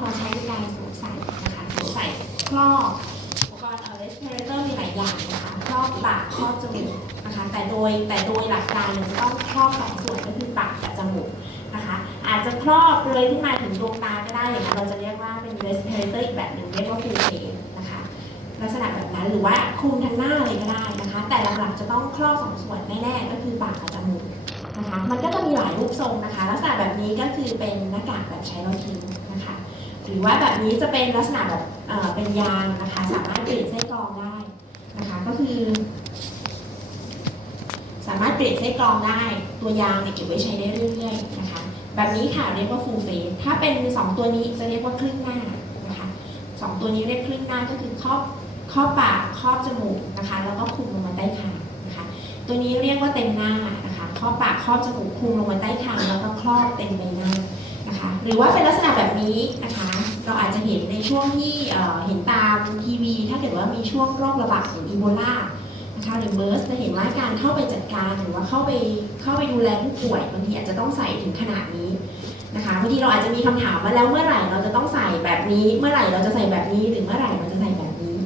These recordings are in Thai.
เราใช้ในการสวมใส่นะคะสวมใส่ครอบอุปกรณ์respirator มีหลายอย่างนะคะครอบปากครอบจมูกนะคะแต่โดยหลักการจะต้องครอบ2ส่วนก็คือปากกับจมูกนะคะอาจจะครอบเลยขึ้นมาถึงดวงตาก็ได้อย่างนั้นเราจะเรียกว่าเป็น respirator อีกแบบหนึ่งเรียกว่า full face นะคะลักษณะแบบนั้นหรือว่าคลุมทั้งหน้าเลยก็ได้นะคะแต่หลักๆจะต้องครอบ2ส่วนแน่ๆก็คือปากกับจมูกนะคะมันก็จะมีหลายรูปทรงนะคะลักษณะแบบนี้ก็คือเป็นหน้ากากแบบใช้แล้วทิ้งนะคะหรือว่าแบบนี้จะเป็นลักษณะแบบเป็นยางนะคะสามารถเปลี่ยนไส้กรองได้นะคะก็คือสามารถเปลี่ยนไส้กรองได้ตัวยางเนี่ยเก็บไว้ใช้ได้เรื่อยๆนะคะแบบนี้ค่ะเรียกว่า full face ถ้าเป็น2ตัวนี้จะเรียกว่าครึ่งหน้านะคะ2ตัวนี้เรียกครึ่งหน้าก็คือครอบปากครอบจมูกนะคะแล้วก็คลุมลงมาใต้คางนะคะตัวนี้เรียกว่าเต็มหน้านะคะครอบปากครอบจมูกคลุมลงมาใต้คางแล้วก็ครอบเต็มใบหน้านะคะหรือว่าเป็นลักษณะแบบนี้นะคะเราอาจจะเห็นในช่วงที่เห็นตามทีวีถ้าเกิดว่ามีช่วงโรคระบาดอย่างอีโบลานะคะหรือเMERSจะเห็นว่าการเข้าไปจัดการหรือว่าเข้าไปดูแลผู้ป่วยบางทีอาจจะต้องใส่ถึงขนาดนี้นะคะบางทีเราอาจจะมีคำถามว่าแล้วเมื่อไหร่เราจะต้องใส่แบบนี้เมื่อไหร่เราจะใส่แบบนี้หรือเมื่อไหร่เราจะใส่แบบนี้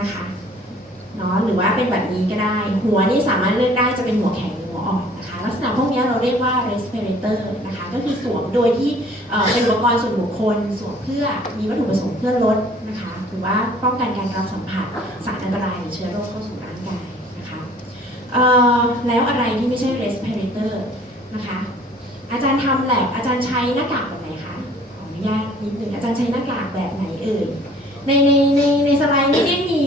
นะคะเนาะหรือว่าเป็นแบบนี้ก็ได้หัวนี่สามารถเลือกได้จะเป็นหัวแข็งหรือหัวอ่อนนะคะลักษณะพวกนี้เราเรียกว่า respirator นะคะก็คือสวมโดยที่เป็นอุปกรณ์ส่วนบุคคลสวมเพื่อมีวัตถุประสงค์เพื่อลดนะคะหรือว่าป้องกันการรับสัมผัสสารอันตรายหรือเชื้อโรคเข้าสู่ร่างกายนะคะแล้วอะไรที่ไม่ใช่ respirator นะคะอาจารย์ทำแลบอาจารย์ใช้หน้ากากแบบไหนคะขออนุญาตนิดนึงอาจารย์ใช้หน้ากากแบบไหนเอ่ยในสไลด์นี้ได้มี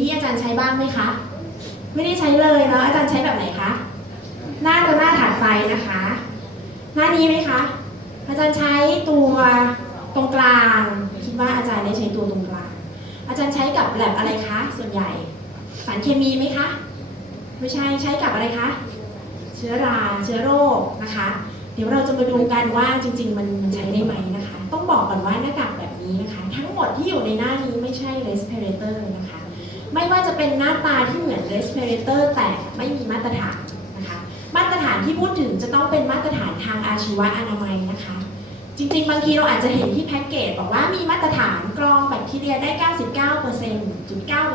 ที่อาจารย์ใช้บ้างไหมคะไม่ได้ใช้เลยเนาะอาจารย์ใช้แบบไหนคะหน้าถัดไปนะคะหน้านี้ไหมคะอาจารย์ใช้ตัวตรงกลางคิดว่าอาจารย์ได้ใช้ตัวตรงกลางอาจารย์ใช้กับแลบอะไรคะส่วนใหญ่สารเคมีไหมคะไม่ใช่ใช้กับอะไรคะเชื้อราเชื้อโรคนะคะเดี๋ยวเราจะมาดูกันว่าจริงๆมันใช้ได้ไหมนะคะต้องบอกก่อนว่าหน้ากากแบบนี้นะคะทั้งหมดที่อยู่ในหน้านี้ไม่ใช่ respirator นะคะไม่ว่าจะเป็นหน้าตาที่เหมือน respirator แต่ไม่มีมาตรฐานนะคะมาตรฐานที่พูดถึงจะต้องเป็นมาตรฐานทางอาชีวะอนามัยนะคะจริงๆบางทีเราอาจจะเห็นที่แพ็กเกจบอกว่ามีมาตรฐานกรองแบคทีเรียได้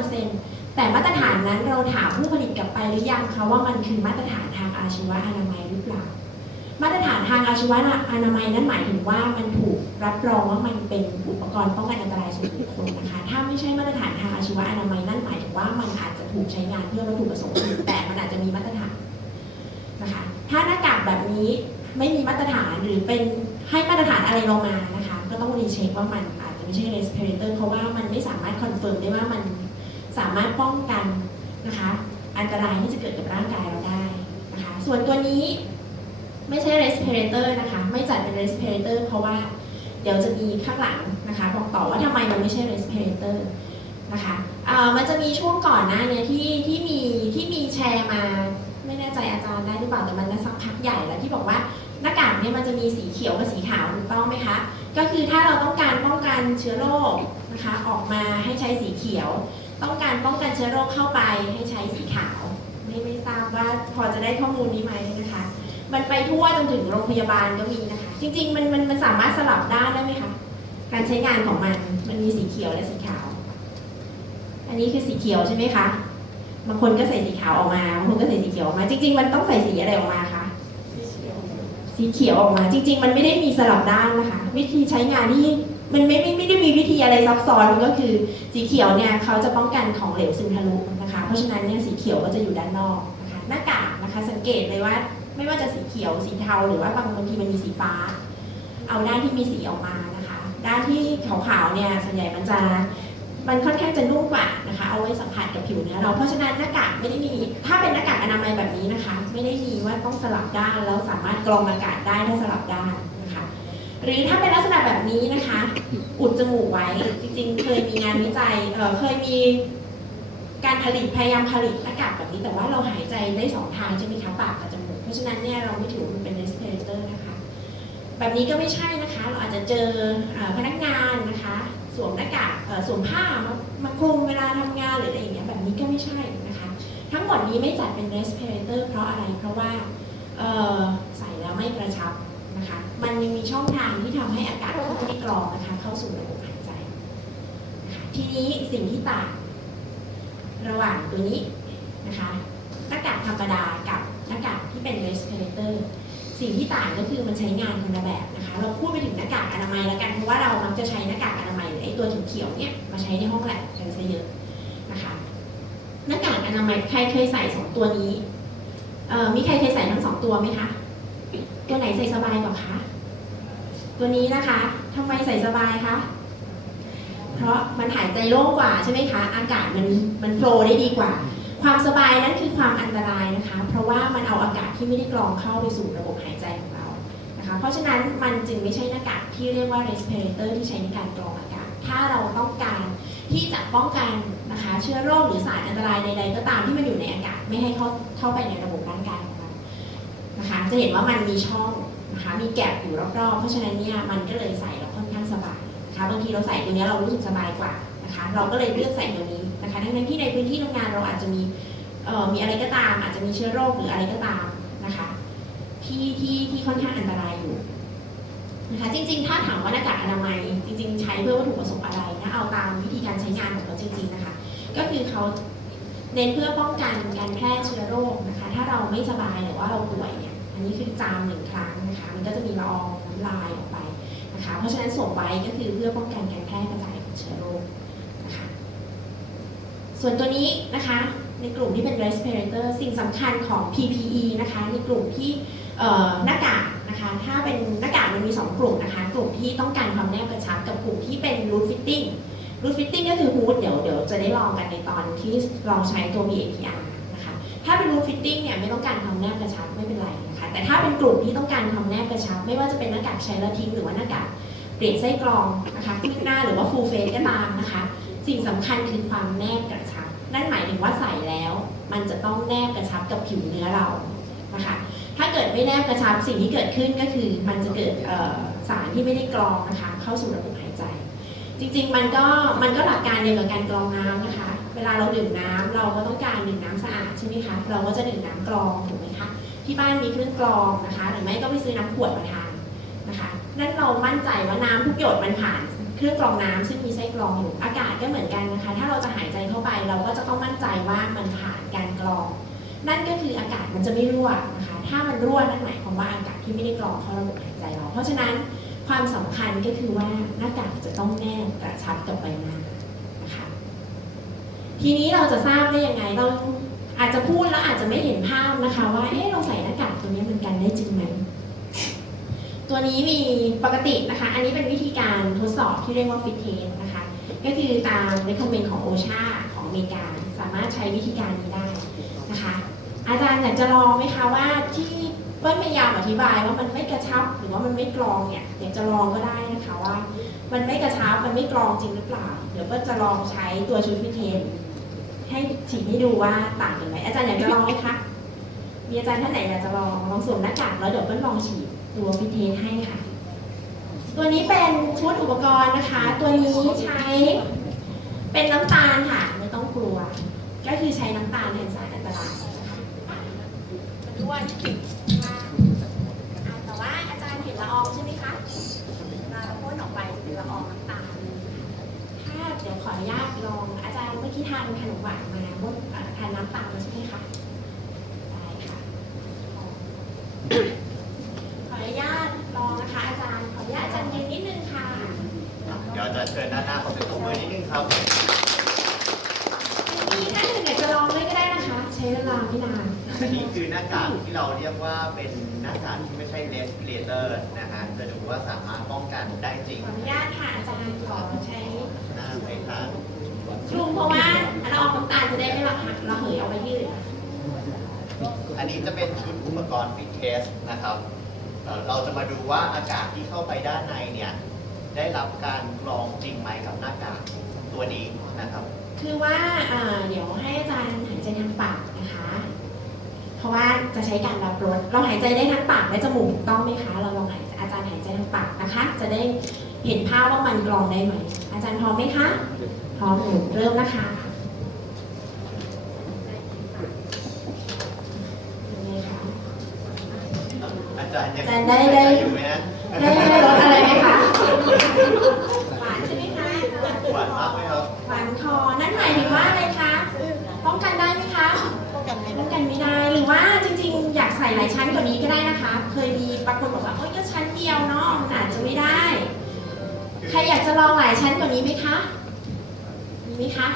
99.9% แต่มาตรฐานนั้นเราถามผู้ผลิตกลับไปหรือยังคะว่ามันคือมาตรฐานทางอาชีวะอนามัยหรือเปล่ามาตรฐานทางอาชีวะอนามัยนั้นหมายถึงว่ามันถูกรับรองว่ามันเป็นอุปกรณ์ป้องกันอันตรายส่วนบุคคลนะคะถ้าไม่ใช่มาตรฐานทางอาชีวะอนามัยนั่นหมายถึงว่ามันอาจจะถูกใช้งานเพื่อวัตถุประสงค์อื่นแต่มันอาจจะมีมาตรฐานนะคะถ้าหน้ากากแบบนี้ไม่มีมาตรฐานหรือเป็นให้มาตรฐานอะไรลงมานะคะก็ต้องรีเช็คว่ามันอาจจะไม่ใช่ respirator เพราะว่ามันไม่สามารถคอนเฟิร์มได้ว่ามันสามารถป้องกันนะคะอันตรายที่จะเกิดกับร่างกายเราได้นะคะส่วนตัวนี้ไม่ใช่ respirator นะคะไม่จัดเป็น respirator เพราะว่าเดี๋ยวจะมีข้างหลังนะคะบอกต่อว่าทำไมมันไม่ใช่ respirator นะคะมันจะมีช่วงก่อนหน้านี้ที่มีแชร์มาไม่แน่ใจอาจารย์ได้หรือเปล่าแต่มันสักพักใหญ่แล้วที่บอกว่าหน้ากากเนี่ยมันจะมีสีเขียวกับสีขาวถูกต้องไหมคะก็คือถ้าเราต้องการป้องกันเชื้อโรคนะคะออกมาให้ใช้สีเขียวต้องการป้องกันเชื้อโรคเข้าไปให้ใช้สีขาวไม่ทราบว่าพอจะได้ข้อมูลนี้ไหมนะคะมันไปทั่วจนถึงโรงพยาบาลก็มีนะคะจริงๆมันสามารถสลับด้านได้ไหมคะการใช้งานของมันมีสีเขียวและสีขาวอันนี้คือสีเขียวใช่ไหมคะบางคนก็ใส่สีขาวออกมาบางคนก็ใส่สีเขียวออกมาจริงๆมันต้องใส่สีอะไรออกมาคะสีเขียวออกมาจริงๆมันไม่ได้มีสลับด้านนะคะวิธีใช้งานที่มันไม่ได้มีวิธีอะไรซับซ้อนมันก็คือสีเขียวเนี่ยเขาจะป้องกันของเหลวซึมทะลุนะคะเพราะฉะนั้นเนี่ยสีเขียวก็จะอยู่ด้านนอกนะคะหน้ากากนะคะสังเกตเลยว่าไม่ว่าจะสีเขียวสีเทาหรือว่าบางทีมันมีสีฟ้าเอาด้านที่มีสีออกมานะคะด้านที่ขาวๆเนี่ยส่วนใหญ่มันค่อนข้างจะนุ่มกว่านะคะเอาไว้สัมผัสกับผิวเนื้อเราเพราะฉะนั้นหน้ากากไม่ได้มีถ้าเป็นหน้ากากอนามัยแบบนี้นะคะไม่ได้มีว่าต้องสลับด้านแล้วสามารถกรองอากาศได้ถ้าสลับด้านนะคะหรือถ้าเป็นลักษณะแบบนี้นะคะอุดจมูกไว้จริงๆเคยมีงานวิจัยเคยมีการพยายามผลิตหน้ากากแบบนี้แต่ว่าเราหายใจได้2ทางใช่ไหมคะปากกับจมูกเพราะฉะนั้นเนี่ยเราไม่ถือว่ามันเป็น respirator นะคะแบบนี้ก็ไม่ใช่นะคะเราอาจจะเจอพนักงานนะคะสวมหน้ากากสวมผ้ามาคลุมเวลาทำงานหรืออะไรอย่างเงี้ยแบบนี้ก็ไม่ใช่นะคะทั้งหมดนี้ไม่จัดเป็น respirator เพราะอะไรเพราะว่าใส่แล้วไม่กระชับ นะคะมันยังมีช่องทางที่ทำให้อากาศที่ไม่ได้กรองนะคะเข้าสู่ระบบหายใจนะคะทีนี้สิ่งที่ต่างระหว่างตัวนี้นะคะหน้ากากธรรมดากับหน้ากากที่เป็น respirator สิ่งที่ต่างก็คือมันใช้งานคนละแบบนะคะเราพูดไปถึงหน้ากากอนามัยแล้วกันเพราะว่าเรามักจะใช้หน้ากากอนามัยไอ้ตัวเขียวๆเนี่ยมาใช้ในห้องแลบกันซะเยอะนะคะหน้ากากอนามัยใครเคยใส่2ตัวนี้มีใครเคยใส่ทั้ง2ตัวไหมคะตัวไหนใส่สบายกว่าคะตัวนี้นะคะทำไมใส่สบายคะเพราะมันหายใจโล่งกว่าใช่ไหมคะอากาศมันโฟลว์ได้ดีกว่าความสบายนั้นคือความอันตรายนะคะเพราะว่ามันเอาอากาศที่ไม่ได้กรองเข้าไปสู่ระบบหายใจของเรานะคะเพราะฉะนั้นมันจึงไม่ใช่หน้ากากที่เรียกว่า respirator ที่ใช้ในการกรองอากาศถ้าเราต้องการที่จะป้องกันนะคะเชื้อโรคหรือสารอันตรายใดๆก็ตามที่มันอยู่ในอากาศไม่ให้เข้าไปในระบบร่างกายของเรานะคะจะเห็นว่ามันมีช่องนะคะมีแกลบอยู่รอบๆเพราะฉะนั้นเนี่ยมันก็เลยใส่แล้วค่อนข้างสบายนะคะบางทีเราใส่ตัวนี้เรารู้สึกสบายกว่านะคะเราก็เลยเลือกใส่ตัวนี้นะคะทั้งที่ในพื้นที่ทำงานเราอาจจะมีอะไรก็ตามอาจจะมีเชื้อโรคหรืออะไรก็ตามนะคะที่ค่อนข้างอันตรายอยู่นะคะจริงๆถ้าถามว่าหน้ากากอนามัยจริงๆใช้เพื่อวัตถุประสงค์อะไรนะเอาตามวิธีการใช้งานของเขาจริงๆนะคะก็คือเขาเน้นเพื่อป้องกันการแพร่เชื้อโรคนะคะถ้าเราไม่สบายหรือว่าเราป่วยเนี่ยอันนี้คือจาม1 ครั้งนะคะมันก็จะมีละอองน้ำลายออกไปนะคะเพราะฉะนั้นสวมไว้ก็คือเพื่อป้องกันการแพร่กระจายของเชื้อโรคนะคะส่วนตัวนี้นะคะในกลุ่มที่เป็น respirator สิ่งสำคัญของ PPE นะคะในกลุ่มที่หน้ากากนะคะถ้าเป็นหน้ากากมันมี2 กลุ่มนะคะกลุ่มที่ต้องการความแนบกระชับกับกลุ่มที่เป็น loose fitting loose fitting ก็คือฮูดเดี๋ยวจะได้ลองกันในตอนที่ลองใช้ตัว BAPR นะคะถ้าเป็น loose fitting เนี่ยไม่ต้องการความแนบกระชับไม่เป็นไรนะคะแต่ถ้าเป็นกลุ่มที่ต้องการความแนบกระชับไม่ว่าจะเป็นหน้ากากใช้แล้วทิ้งหรือว่าหน้ากากเปลี่ยนไส้กรองนะคะครึ่งหน้าหรือว่า full face ก็ตามนะคะสิ่งสำคัญคือความแนบกระชับนั่นหมายถึงว่าใส่แล้วมันจะต้องแนบกระชับกับผิวเนื้อเรานะคะถ้าเกิดไม่แนบกระชับสิ่งที่เกิดขึ้นก็คือมันจะเกิดสารที่ไม่ได้กรองนะคะเข้าสู่ระบบหายใจจริงๆมันก็หลักการเดียวกับการกรองน้ำนะคะเวลาเราดื่มน้ำเราก็ต้องการดื่มน้ำสะอาดใช่ไหมคะเราก็จะดื่มน้ำกรองถูกไหมคะที่บ้านมีเครื่องกรองนะคะหรือไม่ก็ไปซื้อน้ำขวดมาทานนะคะนั่นเรามั่นใจว่าน้ำทุกหยดมันผ่านเครื่องกรองน้ำซึ่งมีไส้กรองอยู่อากาศก็เหมือนกันนะคะถ้าเราจะหายใจเข้าไปเราก็จะต้องมั่นใจว่ามันผ่านการกรองนั่นก็คืออากาศมันจะไม่รั่วนะคะถ้ามันรั่วนั่นหมายความว่าอากาศที่ไม่ได้กรองเข้าระบบหายใจเราเพราะฉะนั้นความสำคัญก็คือว่าหน้ากากจะต้องแนบกระชับกับใบหน้านะคะทีนี้เราจะทราบได้ยังไงเราอาจจะพูดแล้วอาจจะไม่เห็นภาพนะคะว่าเราใส่หน้ากากตัวนี้มันกันได้จริงไหมตัวนี้มีปกตินะคะอันนี้เป็นวิธีการทดสอบที่เรียกว่า fit test นะคะก็คือตาม recommend ของ OSHA ของอเมริกาสามารถใช้วิธีการนี้ได้นะคะอาจารย์อยากจะลองไหมคะว่าที่เปิ้ลพยายามอธิบายว่ามันไม่กระชับหรือว่ามันไม่กรองเนี่ยอยากจะลองก็ได้นะคะว่ามันไม่กระชับมันไม่กรองจริงหรือเปล่าเดี๋ยวเปิ้ลจะลองใช้ตัวชุดfit testให้ฉีดให้ดูว่าต่างกันไหมอาจารย์อยากจะลองไหมคะมีอาจารย์ท่านไหนอยากจะลองสวมหน้ากากแล้วเดี๋ยวเปิ้ลลองฉีดตัวฟิตเทสให้ค่ะตัวนี้เป็นชุดอุปกรณ์นะคะตัวนี้ใช้เป็นน้ำตาลค่ะไม่ต้องกลัวก็คือใช้น้ำตาลแทนสารอันตรายนะคะมันอ้วนแต่ว่าอาจารย์เห็นละอองใช่ไหมคะเวลาเราพ่นออกไปจะเป็นละอองน้ำตาลถ้าเดี๋ยวขออนุญาตลองอาจารย์เมื่อกี้ทานขนมหวานมาพ่นทานน้ำตาลแล้วใช่ไหมคะได้ค่ะขออนุญาตลองนะคะอาจารย์ขออนุญาตอาจารย์ยืนนิดนึงค่ะเดี๋ยวจะเชิญด้านหน้าขอเป็นตัวมือนิดนึงครับมีท่านหนึ่งอยากจะลองด้วยก็ได้นะคะใช้เวลาไม่นานอันนี้คือหน้ากากที่เราเรียกว่าเป็นหน้ากากที่ไม่ใช่ respirator นะฮะจะดูว่าสามารถป้องกันได้จริงขออนุญาตค่ะอาจารย์ขอใช้หน้าไปทานคลุมเพราะว่าเราเอาน้ำตาลจะได้ไม่ระเหยเอาไปยืดอันนี้จะเป็นชุดอุปกรณ์ fit test นะครับเราจะมาดูว่าอากาศที่เข้าไปด้านในเนี่ยได้รับการกรองจริงไหมกับหน้ากากตัวนี้นะครับคือว่าเดี๋ยวให้อาจารย์หายใจทางปากนะคะเพราะว่าจะใช้การรับรสเราหายใจได้ทั้งปากและจมูกถูกต้องไหมคะเราลองอาจารย์หายใจทางปากนะคะจะได้เห็นภาพว่ามันกรองได้ไหมอาจารย์พร้อมไหมคะพร้อมเริ่มนะคะอ จารย์ยัง อาจารย์ได้ อยู่ไหมฮะ ได้รสอะไรไหมคะหวานใช่ไหมคะ หวานมากไหมครับ หวานคอนั่นหมายถึงว่าอะไรคะป้องกันได้ไหมคะป้องกันไม่ได้หรือว่าจริงๆอยากใส่หลายชั้นกว่านี้ก็ได้นะคะ เคยมีบางคนบอกว่าโอ๊ยก็ชั้นเดียวเนาะมันอาจจะไม่ได้ใครอยากจะลองหลายชั้นกว่านี้ไหมคะมีไหมคะ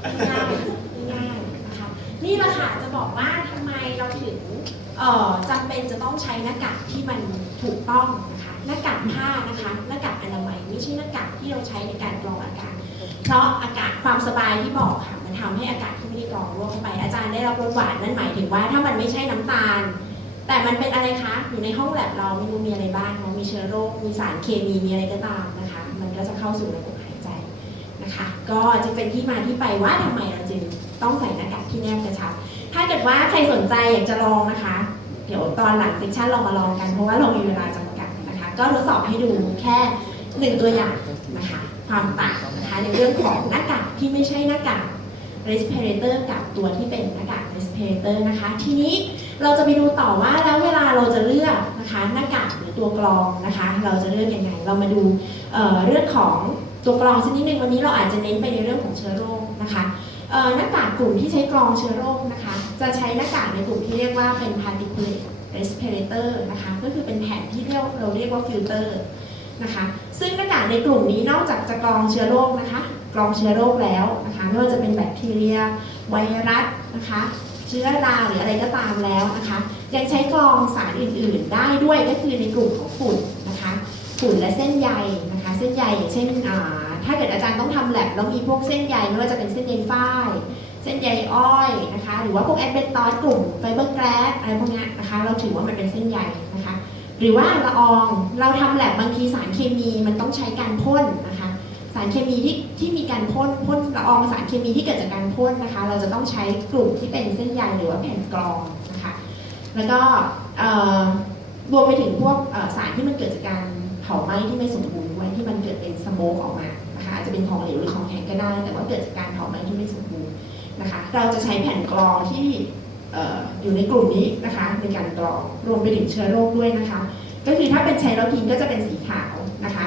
ไม่ได้นะคะนี่แหละค่ะจะบอกว่าทำไมเราถึงจำเป็นจะต้องใช้หน้ากากที่มันถูกต้องนะคะหน้ากากผ้านะคะหน้ากากอนามัยไม่ใช่หน้ากากที่เราใช้ในการกรองอากาศเพราะอากาศความสบายที่บอกค่ะมันทำให้อากาศที่ไม่ได้กรองร่วงเข้าไปอาจารย์ได้รับรสหวานนั่นหมายถึงว่าถ้ามันไม่ใช่น้ำตาลแต่มันเป็นอะไรคะอยู่ในห้องแลบเราไม่รู้มีอะไรบ้างมีเชื้อโรคมีสารเคมีมีอะไรก็ตามนะคะมันก็จะเข้าสู่ระบบหายใจนะคะก็จะเป็นที่มาที่ไปว่าทำไมเราจึงต้องใส่หน้ากากที่แนบกระชับถ้าเกิดว่าใครสนใจอยากจะลองนะคะเดี๋ยวตอนหลังเซสชันเรามาลองกันเพราะว่าเรามีเวลาจำกัดนะคะก็ทดสอบให้ดูแค่1ตัวอย่างนะคะความต่างนะคะในเรื่องของหน้ากากที่ไม่ใช่หน้ากาก respirator กับตัวที่เป็นหน้ากาก respirator นะคะทีนี้เราจะไปดูต่อว่าแล้วเวลาเราจะเลือกนะคะหน้ากากหรือตัวกรองนะคะเราจะเลือกยังไงเรามาดูเรื่องของตัวกรองสักนิดนึงวันนี้เราอาจจะเน้นไปในเรื่องของเชื้อโรคนะคะหน้ากากกลุ่มที่ใช้กรองเชื้อโรคนะคะจะใช้หน้ากากในกลุ่มที่เรียกว่าเป็น particulate respirator นะคะก็คือเป็นแผ่นที่เราเรียกว่าฟิลเตอร์นะคะซึ่งหน้ากากในกลุ่มนี้นอกจากจะกรองเชื้อโรคนะคะกรองเชื้อโรคแล้วนะคะไม่ว่าจะเป็นแบคทีเรียไวรัสนะคะเชื้อราหรืออะไรก็ตามแล้วนะคะยังใช้กรองสารอื่นๆได้ด้วยก็คือในกลุ่มของฝุ่นนะคะฝุ่นและเส้นใยนะคะเส้นใยอย่างเช่นถ้าเกิดอาจารย์ต้องทำแลบแล้วมีพวกเส้นใยไม่ว่าจะเป็นเส้นใยฝ้ายเส้นใยอ้อยนะคะหรือว่าพวกแอสเบสตอสกลุ่มไฟเบอร์แกรสอะไรพวกนี้นะคะเราถือว่ามันเป็นเส้นใยนะคะหรือว่าละอองเราทำแลบบางทีสารเคมีมันต้องใช้การพ่นนะคะสารเคมีที่มีการพ่นละอองสารเคมีที่เกิดจากการพ่นนะคะเราจะต้องใช้กลุ่มที่เป็นเส้นใยหรือว่าแผ่นกรองนะคะแล้วก็รวมไปถึงพวกสารที่มันเกิดจากการเผาไหม้ที่ไม่สมบูรณ์ด้วยที่มันเกิดเป็นสโมกออกมานะคะอาจจะเป็นของเหลวหรือของแข็งก็ได้แต่ว่าเกิดจากการเผาไหม้ที่ไม่สมบูรณ์นะคะเราจะใช้แผ่นกรองที่อยู่ในกลุ่มนี้นะคะในการกรองรวมไปถึงเชื้อโรคด้วยนะคะก็คือถ้าเป็นใช้แล้วทิ้งก็จะเป็นสีขาวนะคะ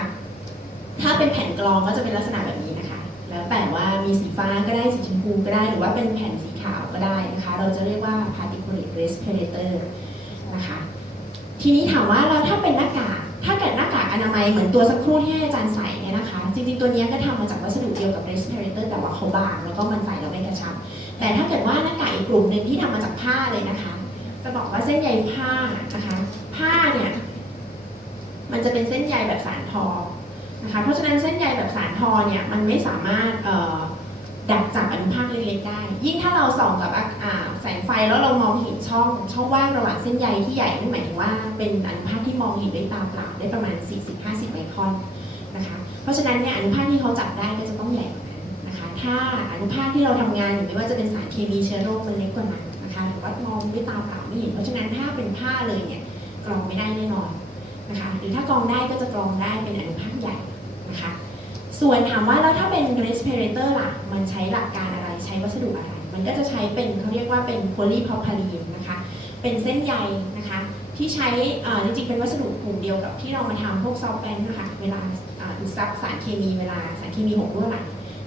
ถ้าเป็นแผ่นกรองก็จะเป็นลักษณะแบบนี้นะคะแล้วแต่ว่ามีสีฟ้าก็ได้สีชมพูก็ได้หรือว่าเป็นแผ่นสีขาวก็ได้นะคะเราจะเรียกว่า particulate respirator นะคะทีนี้ถามว่าแล้วถ้าเป็นหน้ากากถ้าเกิดหน้ากากอนามัยเหมือนตัวสักครู่ที่ให้อาจารย์ใส่เนี่ยนะคะจริงๆตัวนี้ก็ทำมาจากวัสดุเดียวกับ respirator แต่ว่าเขาบางแล้วก็มันใส่แล้วไม่กระชับแต่ถ้าเกิดว่าหน้ากากอีกกลุ่มหนึ่งที่ทำมาจากผ้าเลยนะคะจะบอกว่าเส้นใยผ้านะคะผ้าเนี่ยมันจะเป็นเส้นใยแบบสานทอนะคะเพราะฉะนั้นเส้นใยแบบสานทอเนี่ยมันไม่สามารถดักจับอนุภาคเล็กๆได้ยิ่งถ้าเราส่องกับแสงไฟแล้วเรามองเห็นช่องว่างระหว่างเส้นใยที่ใหญ่นั่นหมายถึงว่าเป็นอนุภาคที่มองเห็นด้วยตาเปล่าได้ประมาณ 40-50 ไมครอนนะคะเพราะฉะนั้นเนี่ยอนุภาคที่เขาจับได้ก็จะต้องใหญ่กว่านั้นนะคะถ้าอนุภาคที่เราทำงานอยู่ไม่ว่าจะเป็นสารเคมีเชื้อโรคมันเล็กกว่านั้นนะคะหรือว่ามองด้วยตาเปล่าไม่เห็นเพราะฉะนั้นถ้าเป็นผ้าเลยเนี่ยกรองไม่ได้แน่นอนนะคะหรือถ้ากรองได้ก็จะกรองได้เป็นอนุภาคใหญ่นะคะส่วนถามว่าแล้วถ้าเป็น respirator ล่ะมันใช้หลักการอะไรใช้วัสดุอะไรมันก็จะใช้เป็นเขาเรียกว่าเป็นโพลีพรอพาลีนนะคะเป็นเส้นใยนะคะที่ใช้จริงๆเป็นวัสดุกลุ่มเดียวกับที่เรามาทำพวกซอฟต์แวร์นะคะเวลาดูดซับสารเคมีเวลาสารเคมีหกรั่วไหล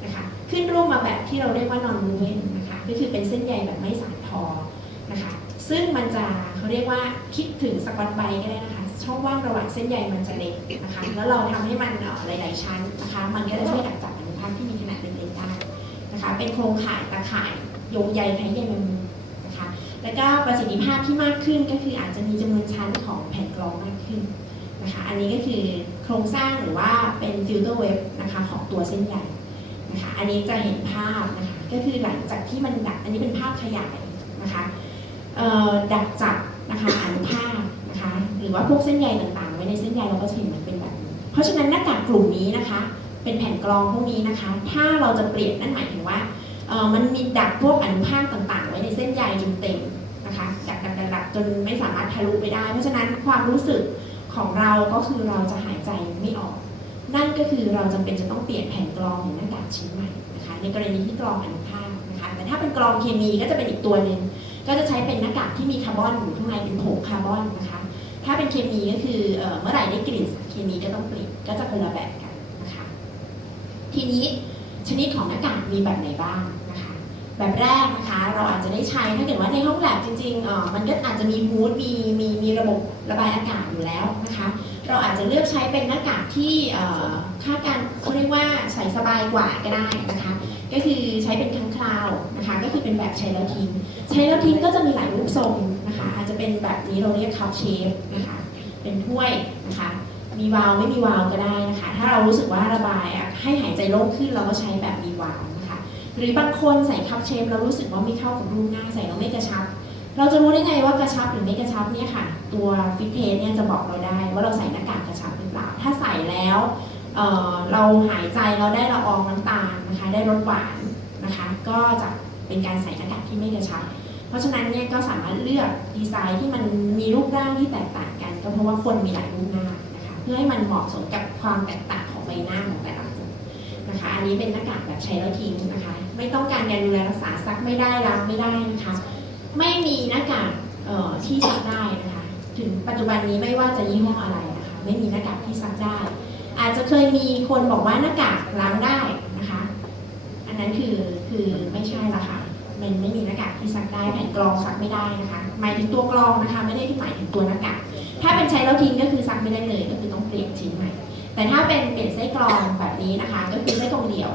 นะคะขึ้นรูปมาแบบที่เราเรียกว่า non movement นะคะก็คือเป็นเส้นใยแบบไม่สานทอนะคะซึ่งมันจะเขาเรียกว่าคิดถึงสกอตไบรท์ก็ได้นะคะช่องว่างระหว่างเส้นใยมันจะเล็กนะคะแล้วเราทำให้มันหลายๆชั้นนะคะมันก็จะช่วยดักจับอนุภาคที่มีขนาดเล็กๆได้นะคะเป็นโครงข่ายตาข่ายโยงใยไขใยแมงมุมนะคะแล้วก็ประสิทธิภาพที่มากขึ้นก็คืออาจจะมีจำนวนชั้นของแผ่นกรองมากขึ้นนะคะอันนี้ก็คือโครงสร้างหรือว่าเป็นฟิลเตอร์เว็บนะคะของตัวเส้นใยนะคะอันนี้จะเห็นภาพนะคะก็คือหลังจากที่มันดักอันนี้เป็นภาพขยายนะคะดักจับนะคะอนุภาคนะคะหรือว่าพวกเส้นใยต่างๆไว้ในเส้นใยเราก็จะเห็นมันเป็นแบบนี้เพราะฉะนั้นหน้ากากกลุ่มนี้นะคะเป็นแผ่นกรองพวกนี้นะคะถ้าเราจะเปลี่ยนนั่นหมายถึงว่ามันมีดักพวกอนุภาคต่างๆไว้ในเส้นใยจนเต็มนะคะดักจนไม่สามารถทะลุไปได้เพราะฉะนั้นความรู้สึกของเราก็คือเราจะหายใจไม่ออกนั่นก็คือเราจำเป็นจะต้องเปลี่ยนแผ่นกรองหรือหน้ากากชิ้นใหม่นะคะในกรณีที่กรองอนุภาคนะคะแต่ถ้าเป็นกรองเคมีก็จะเป็นอีกตัวหนึ่งก็จะใช้เป็นหน้ากากที่มีคาร์บอนอยู่ข้างในเป็นผงคาร์บอนนะคะ ถ้าเป็นเคมีก็คือเมื่อไหร่ได้กลิ่นสารเคมีก็ต้องเปลี่ยนก็จะคนละแบบกันนะคะทีนี้ชนิดของหน้ากากมีแบบไหนบ้างนะคะแบบแรกนะคะเราอาจจะได้ใช้ถ้าเกิดว่าในห้องแลบจริงๆมันก็อาจจะมีฮูดมีระบบระบายอากาศอยู่แล้วนะคะเราอาจจะเลือกใช้เป็นหน้ากากที่ค่าการเขาเรียกว่าใส่สบายกว่าก็ได้นะคะก็คือใช้เป็นครั้งคราวนะคะก็คือเป็นแบบใช้แล้วทิ้งใช้แล้วทิ้งก็จะมีหลายรูปทรงนะคะอาจจะเป็นแบบนี้เราเรียกคัพเชฟนะคะเป็นถ้วยนะคะมีวาล์วไม่มีวาล์วก็ได้นะคะถ้าเรารู้สึกว่าระบายให้หายใจโล่งขึ้นเราก็ใช้แบบมีวาล์วนะคะหรือบางคนใส่คัพเชฟเรารู้สึกว่าไม่เข้ากับรูปหน้าใส่แล้วไม่กระชับเราจะรู้ได้ไงว่ากระชับหรือไม่กระชับเนี่ยค่ะตัวฟิตเทสเนี่ยจะบอกเราได้ว่าเราใส่หน้ากากกระชับหรือเปล่าถ้าใส่แล้วเราหายใจเราได้ละอองน้ำตาลนะคะได้รสหวานนะคะก็จะเป็นการใส่หน้ากากที่ไม่กระชับเพราะฉะนั้นเนี่ยก็สามารถเลือกดีไซน์ที่มันมีรูปร่างที่แตกต่างกันก็เพราะว่าคนมีหลายรูปหน้านะคะเพื่อให้มันเหมาะสมกับความแตกต่างของใบหน้าของแต่ละคนนะคะอันนี้เป็นหน้ากากแบบใช้แล้วทิ้งนะคะไม่ต้องการดูแลรักษาซักไม่ได้ล้างไม่ได้นะคะไม่มีหน้ากากที่ซักได้นะคะถึงปัจจุบันนี้ไม่ว่าจะยี่ห้ออะไรนะคะไม่มีหน้ากากที่ซักได้อาจจะเคยมีคนบอกว่าหน้ากากล้างได้นะคะอันนั้นคือไม่ใช่ละค่ะมันไม่มีหน้ากากที่ซักได้แผ่นกรองซักไม่ได้นะคะหมายถึงตัวกรองนะคะไม่ได้ที่หมายถึงตัวหน้ากากถ้าเป็นใช้แล้วทิ้งก็คือซักไม่ได้เลยก็คือต้องเปลี่ยนชิ้นใหม่แต่ถ้าเป็นเปลี่ยนไส้กรองแบบนี้นะคะก็คือไส้กรองเดี่ยว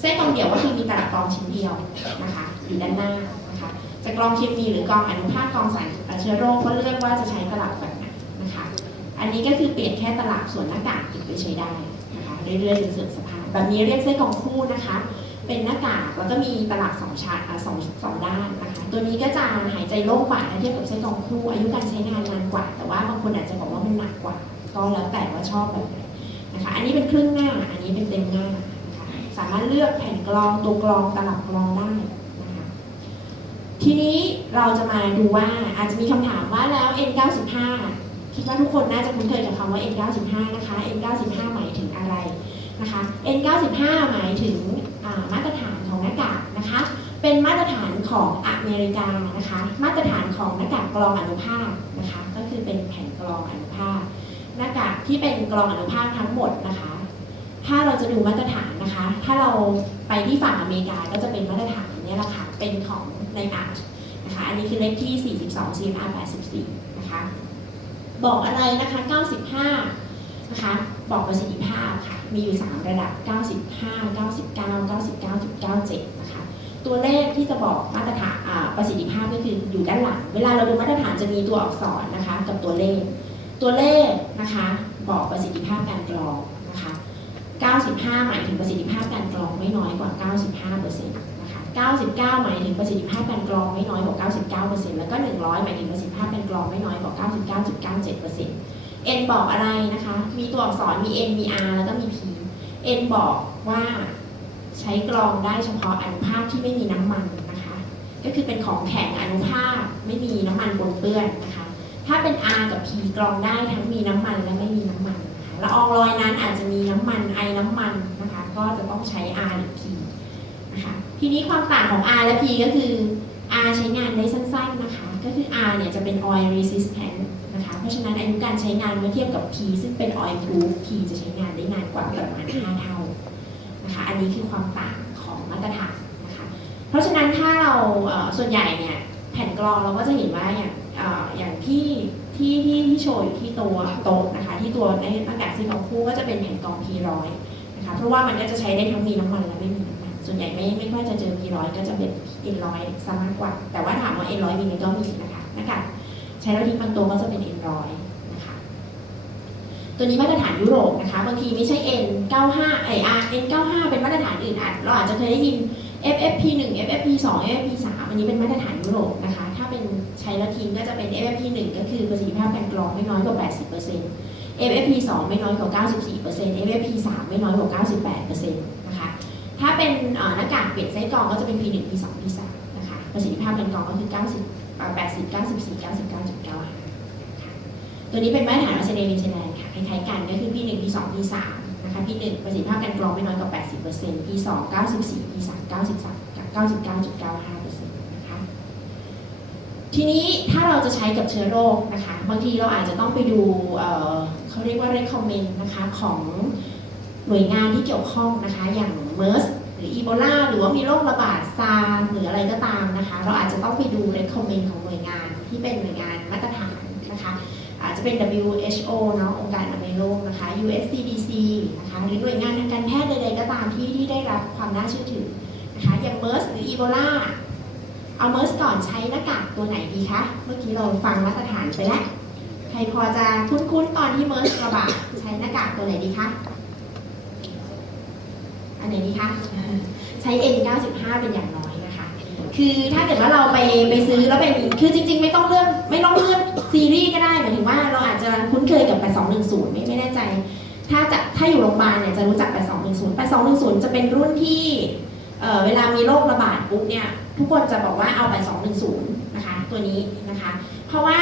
ไส้กรองเดี่ยวก็คือมีตลับกรองชิ้นเดียวนะคะอยู่ด้านหน้านะคะจะกรองเคมีหรือกรองอนุภาคกรองสารเชื้อโรคก็เลือกว่าจะใช้ตลับแบบไหนนะคะอันนี้ก็คือเปลี่ยนแค่ตลับส่วนหน้ากากติดไปใช้ได้นะคะเรื่อยๆจนเสื่อมสภาพแบบนี้เรียกไส้กรองคู่นะคะเป็นหน้ากากแล้วก็มีตลับ2ชั้นสองด้านนะคะตัวนี้ก็จะหายใจโล่งกว่าถ้าเทียบกับไส้กรองคู่อายุการใช้งานนานกว่าแต่ว่าบางคนอาจจะบอกว่ามันหนักกว่าก็แล้วแต่ว่าชอบแบบไหนนะคะอันนี้เป็นครึ่งหน้าอันนี้เป็นเต็มหน้านะคะสามารถเลือกแผ่นกรองตัวกรองตลับกรองได้นะคะทีนี้เราจะมาดูว่าอาจจะมีคำถามว่าแล้ว N95 คิดว่าทุกคนน่าจะคุ้นเคยกับคำว่า N95 นะคะ N95 หมายถึงอะไรนะคะ N95 หมายถึงมาตรฐานของหน้ากากนะคะเป็นมาตรฐานของอเมริกานะคะมาตรฐานของหน้ากากกรองอนุภาคนะคะก็คือเป็นแผ่นกรองอนุภาคหน้ากากที่เป็นกรองอนุภาคทั้งหมดนะคะถ้าเราจะดูมาตรฐานนะคะถ้าเราไปที่ฝั่งอเมริกาก็จะเป็นมาตรฐานนี้แหละค่ะเป็นของในอาร์นะคะอันนี้คือเลขที่42 CMR 84นะคะบอกอะไรนะคะ95นะคะบอกประสิทธิภาพค่ะมีอยู่3ระดับ95 99 99.97นะคะตัวเลขที่จะบอกมาตรฐานประสิทธิภาพก็คืออยู่ด้านหลังเวลาเราดูมาตรฐานจะมีตัวอักษรนะคะกับตัวเลขนะคะบอกประสิทธิภาพการกรองนะคะ95หมายถึงประสิทธิภาพการกรองไม่น้อยกว่า 95% นะคะ99หมายถึงประสิทธิภาพการกรองไม่น้อยกว่า 99% แล้วก็100หมายถึงประสิทธิภาพการกรองไม่น้อยกว่า 99.97% N บอกอะไรนะคะมีตัวอักษรมี N มี R แล้วก็มี P N บอกว่าใช้กรองได้เฉพาะอนุภาคที่ไม่มีน้ำมันนะคะก็คือเป็นของแข็งอนุภาคไม่มีน้ำมันปนเปื้อนนะคะถ้าเป็น R กับ P กรองได้ทั้งมีน้ำมันและไม่มีน้ำมันนะคะละอองลอยนั้นอาจจะมีน้ำมันไอน้ำมันนะคะก็จะต้องใช้ R หรือ P นะคะทีนี้ความต่างของ R และ P ก็คือ R ใช้งานได้สั้นๆนะคะก็คือ R เนี่ยจะเป็น oil resistant นะคะเพราะฉะนั้นอายุการใช้งานเมื่อเทียบกับ P ซึ่งเป็น oil proof P จะใช้งานได้นานกว่าประมาณ5 เท่านะคะอันนี้คือความต่างของมาตรฐานนะคะเพราะฉะนั้นถ้าเราส่วนใหญ่เนี่ยแผ่นกรองเราก็จะเห็นว่าอย่างที่โชว์อยู่ที่ตัวโต๊ะนะคะที่ตัวในหน้ากากซีนของคู่ก็จะเป็นแผ่นกรอง P100 นะคะเพราะว่ามันก็จะใช้ได้ทั้งมีน้ำมันและไม่มีน้ำมันส่วนใหญ่ไม่ค่อยจะเจอ P100 ก็จะเป็น N100 ซะมากกว่าแต่ว่าถามว่า N100 มีไหมก็มีนะคะหน้ากากใช้แล้วทิ้งบางตัวก็จะเป็น N100 นะคะตัวนี้มาตรฐานยุโรปนะคะบางทีไม่ใช่ N95 N95 เป็นมาตรฐานอื่นเราอาจจะเคยได้ยิน FFP1 FFP2 FFP3 อันนี้เป็นมาตรฐานยุโรปนะคะถ้าเป็นใช้แล้วทิ้งก็จะเป็น FFP1 ก็คือประสิทธิภาพการกรองไม่น้อยกว่า 80% FFP2 ไม่น้อยกว่า 94% FFP3 ไม่น้อยกว่า 98% นะคะถ้าเป็นหน้ากากเปลี่ยนไส้กรองก็จะเป็น P1 P2 P3 นะคะประสิทธิภาพการกรองก็คือ80 94 99.95 ตัวนี้เป็นมาตรฐานออสเตรเลียนิวซีแลนด์ค่ะคล้ายๆกันก็คือ P1 P2 P3 นะคะ P1 ประสิทธิภาพการกรองไม่น้อยกว่า 80% P2 94 P3 93 99.95% นะคะ ทีนี้ถ้าเราจะใช้กับเชื้อโรคนะคะบางทีเราอาจจะต้องไปดูเขาเรียกว่า recommend นะคะของหน่วยงานที่เกี่ยวข้องนะคะอย่าง MERS หรืออีโบลาหรือว่ามีโรคระบาดซาร์หรืออะไรก็ตามนะคะเราอาจจะต้องไปดู recommend ของหน่วยงานที่เป็นหน่วยงานมาตรฐานนะคะอาจจะเป็น WHO เนาะองค์การอนามัยโลกนะคะ USCDC นะคะหรือหน่วยงานทางการแพทย์ใดๆก็ตามที่ได้รับความน่าเชื่อถือนะคะอย่าง MERS หรืออีโบลาเอา MERS ก่อนใช้หน้ากากตัวไหนดีคะเมื่อกี้เราฟังมาตรฐานไปแล้วใครพอจะคุ้นๆตอนที่ MERS ระบาดใช้หน้ากากตัวไหนดีคะอันไหนดีคะใช้ N95 เป็นอย่างน้อยนะคะคือถ้าเกิดว่าเราไปซื้อแล้วเป็นคือจริงๆไม่ต้องเลือกซีรีส์ก็ได้หมายถึงว่าเราอาจจะคุ้นเคยกับ8210ไม่แน่ใจถ้าอยู่โรงพยาบาลเนี่ยจะรู้จัก8210จะเป็นรุ่นที่เวลามีโรคระบาดปุ๊บเนี่ยทุกคนจะบอกว่าเอา8210นะคะตัวนี้นะคะเพราะว่า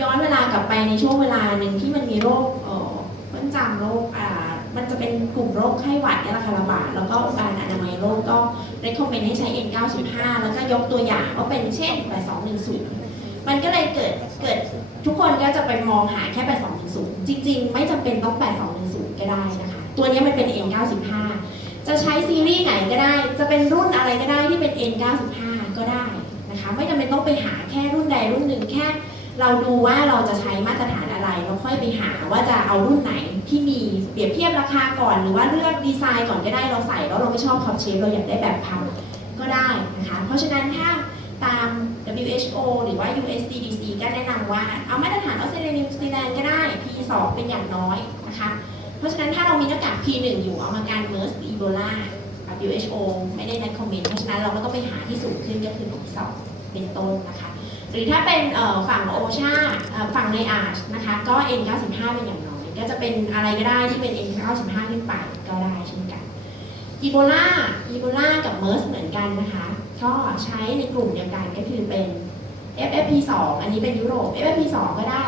ย้อนเวลากลับไปในช่วงเวลาหนึ่งที่มันมีโรคเพิ่งจำโรคมันจะเป็นกลุ่มโรคไข้หวัดเนี่ยแหละค่ะระบาดแล้วก็องค์การอนามัยโลกก็ recommend ให้ใช้ N95 แล้วก็ยกตัวอย่างว่าเป็นเช่น8210มันก็เลยเกิดทุกคนก็จะไปมองหาแค่8210จริงๆไม่จำเป็นต้อง8210ก็ได้นะคะตัวนี้มันเป็น N95 จะใช้ซีรีส์ไหนก็ได้จะเป็นรุ่นอะไรก็ได้ที่เป็น N95 ก็ได้นะคะไม่จำเป็นต้องไปหาแค่รุ่นใดรุ่นหนึ่งแค่เราดูว่าเราจะใช้มาตรฐานอะไรเราค่อยไปหาว่าจะเอารุ่นไหนที่มีเปรียบเทียบราคาก่อนหรือว่าเลือกดีไซน์ก่อนก็ได้เราใส่แล้วเราไม่ชอบขอบเชฟเราอยากได้แบบพับก็ได้นะคะเพราะฉะนั้นถ้าตาม WHO หรือว่า USCDC ก็แนะนำว่าเอามาตรฐานออสเตรเลียนิวซีแลนด์ก็ได้ P2 เป็นอย่างน้อยนะคะเพราะฉะนั้นถ้าเรามีหน้ากาก P1 อยู่เอามาการ MERS หรือ Ebola WHO ไม่ได้ recommend เพราะฉะนั้นเราก็ต้องไปหาที่สูงขึ้นก็คือ P2 เป็นต้นนะคะหรือถ้าเป็นฝั่งโอชาฝั่งในอาร์ชนะคะก็ N95 เป็นอย่างน้อยก็จะเป็นอะไรก็ได้ที่เป็น N95 ขึ้นไปก็ได้เช่นกันอีโบลากับ MERS เหมือนกันนะคะก็ใช้ในกลุ่มเดียวกันก็คือเป็น FFP2 อันนี้เป็นยุโรป FFP2 ก็ได้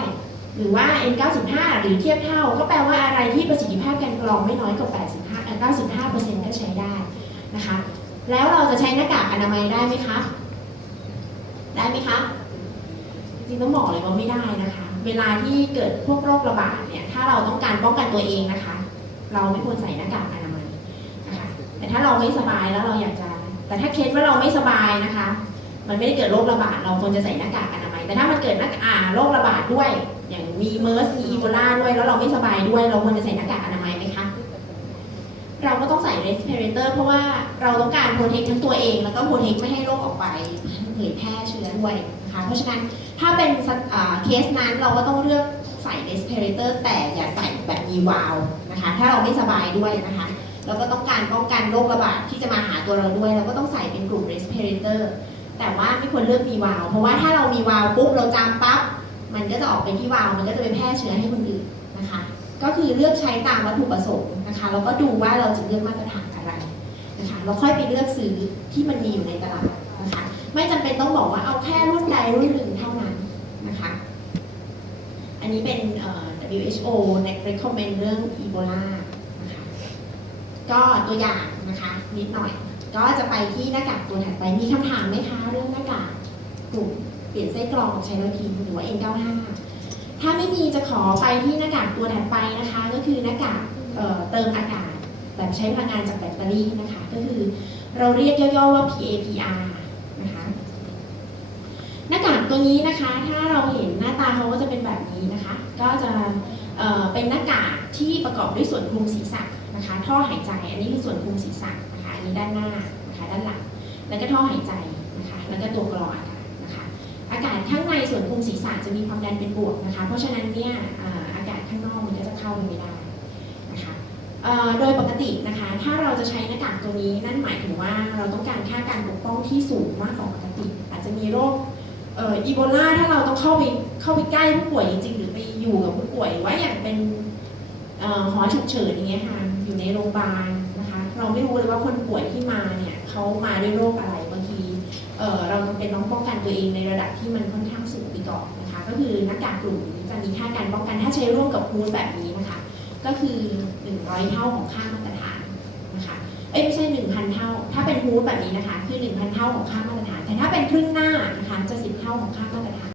หรือว่า N95 หรือเทียบเท่าก็แปลว่าอะไรที่ประสิทธิภาพการกรองไม่น้อยกว่า95% ก็ใช้ได้นะคะแล้วเราจะใช้หน้ากากอนามัยได้ไหมคะได้ไหมคะจริงๆต้องบอกเลยว่าไม่ได้นะคะเวลาที่เกิดพวกโรคระบาดเนี่ยถ้าเราต้องการป้องกันตัวเองนะคะเราไม่ควรใส่หน้ากากอนามัยนะคะแต่ถ้าเราไม่สบายแล้วเราอยากจะแต่ถ้าเคสว่าเราไม่สบายนะคะมันไม่ได้เกิดโรคระบาดเราควรจะใส่หน้ากากอนามัยแต่ถ้ามันเกิดโรคระบาดด้วยอย่างมี MERS มีอีโบลาด้วยแล้วเราไม่สบายด้วยเราควรจะใส่หน้ากากอนามัยไหมคะเราก็ต้องใส่ respirator เพราะว่าเราต้องการโปรเทคทั้งตัวเองแล้วก็โปรเทคไม่ให้โรคออกไปเผยแพร่เชื้อด้วยนะคะเพราะฉะนั้นถ้าเป็นเคสนั้นเราก็ต้องเลือกใส่ respirator แต่อย่าใส่แบบมีวาล์วนะคะถ้าเราไม่สบายด้วยนะคะเราก็ต้องการป้องกันโรคระบาดที่จะมาหาตัวเราด้วยเราก็ต้องใส่เป็นกลุ่ม respirator แต่ว่าไม่ควรเลือกมีวาล์วเพราะว่าถ้าเรามีวาล์วปุ๊บเราจามปั๊บมันก็จะออกไปที่วาล์วมันก็จะไปแพร่เชื้อให้คนอื่นนะคะก็คือเลือกใช้ตามวัตถุประสงค์นะคะแล้วก็ดูว่าเราจะเลือกมาตรฐานอะไรนะคะเราค่อยไปเลือกซื้อที่มันมีอยู่ในตลาดนะคะไม่จำเป็นต้องบอกว่าเอาแค่รุ่นใดรุ่นหนึ่งเท่านั้นนะคะอันนี้เป็นWHO ใน recommend เรื่อง Ebola นะคะก็ตัวอย่างนะคะนิดหน่อยก็จะไปที่หน้ากากตัวถัดไปมีคำถามไหมคะเรื่องหน้ากากกลุ่มเปลี่ยนไส้กรองใช้แล้วทิ้งหรือว่า N95 ถ้าไม่มีจะขอไปที่หน้ากากตัวถัดไปนะคะก็คือหน้ากากเติมอากาศแบบใช้พลังงานจากแบตเตอรี่นะคะก็คือเราเรียกย่อๆว่า PAPR นะคะหน้ากากตัวนี้นะคะถ้าเราเห็นหน้าตาเขาก็จะเป็นแบบนี้นะคะก็จะเป็นหน้ากากที่ประกอบด้วยส่วนคลุมศีรษะนะคะท่อหายใจอันนี้คือส่วนคลุมศีรษะนะคะอันนี้ด้านหน้านะคะด้านหลังแล้วก็ท่อหายใจนะคะแล้วก็ตัวกรองอากาศนะคะอากาศข้างในส่วนคลุมศีรษะจะมีความดันเป็นบวกนะคะเพราะฉะนั้นเนี่ยอากาศข้างนอกมันก็จะเข้าไม่ได้นะคะโดยปกตินะคะถ้าเราจะใช้หน้ากากตัวนี้นั่นหมายถึงว่าเราต้องการค่าการปกป้องที่สูงมากกว่าปกติอาจจะมีโรคอีโบลาถ้าเราต้องเข้าไปใกล้ผู้ป่วยจริงๆหรือไปอยู่กับผู้ป่วยว่าอย่างเป็นหอฉุกเฉินอย่างเงี้ยค่ะอยู่ในโรงพยาบาลนะคะเราไม่รู้เลยว่าคนป่วยที่มาเนี่ยเขามาด้วยโรคอะไรบางทีเราจำเป็นต้องป้องกันตัวเองในระดับที่มันค่อนข้างสูงไปก่อนนะคะก็คือหน้ากากกลุ่มนี้จะมีค่าการป้องกันถ้าใช้ร่วมกับฮูดแบบนี้นะคะก็คือ100 เท่าของค่ามาตรฐานนะคะ ไม่ใช่ 1,000 เท่าถ้าเป็นฮูดแบบนี้นะคะคือ 1,000 เท่าของค่ามาตรฐานแต่ถ้าเป็นครึ่งหน้านะคะจะ10 เท่าของค่ามาตรฐาน